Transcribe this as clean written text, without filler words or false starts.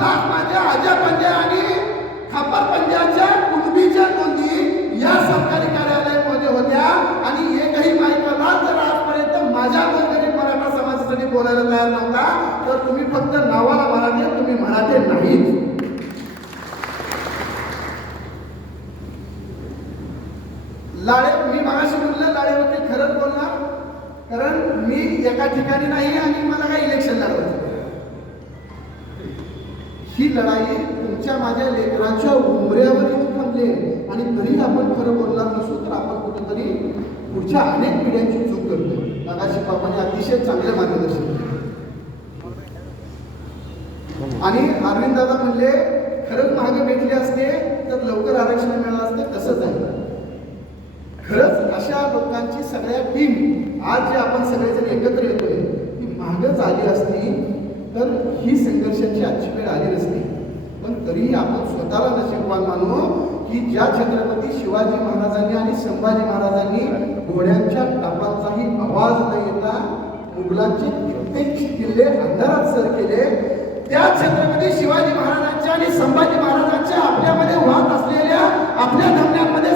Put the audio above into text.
लाख माझ्या आजा पंजा आणि खापर पंजाच्या कुणबीच्या नोंदी या सरकारी कार्यालयामध्ये होत्या आणि एकही मायकरला जर आजपर्यंत माझ्या गोरगरीब मराठा समाजासाठी बोलायला तयार नव्हता, तर तुम्ही फक्त नावाला मराठी, तुम्ही मराठी नाहीत. लाळे, मी मागाशी म्हणलं लाळेवरती खरंच बोलणार, कारण मी एका ठिकाणी नाही आणि मला काही इलेक्शन लढवायचं. ही लढाई तुमच्या माझ्या लेकरांच्या उमऱ्यावर येऊन थांबले आणि तरी आपण खरं बोलणार नसू तर आपण कुठेतरी पुढच्या अनेक पिढ्यांची चूक करतो. मागाशी बाबांनी अतिशय चांगले मार्गदर्शन केले आणि अरविंद दादा म्हणले खरंच मागे भेटले असते तर लवकर आरक्षण मिळालं असते. तसंच आहे. खरंच अशा लोकांची सगळ्या टीम आज जे आपण सगळेजण एकत्र येतोय ती मागच आली असती तर ही संघर्षाची आजची वेळ आली नसती. पण तरीही आपण स्वतःला नशीबवान मानू की ज्या छत्रपती शिवाजी महाराजांनी आणि संभाजी महाराजांनी घोड्यांच्या टापांचाही आवाज न येता मुघलांचे कित्येक किल्ले अंधारात सर केले, त्या छत्रपती शिवाजी महाराजांच्या आणि संभाजी महाराजांच्या आपल्यामध्ये वाहत असलेल्या आपल्या धमन्यांमध्ये